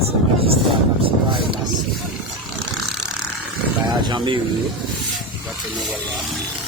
Se Majistra kap se la yon as. Netwayaj an meri yo. Gate nou wala.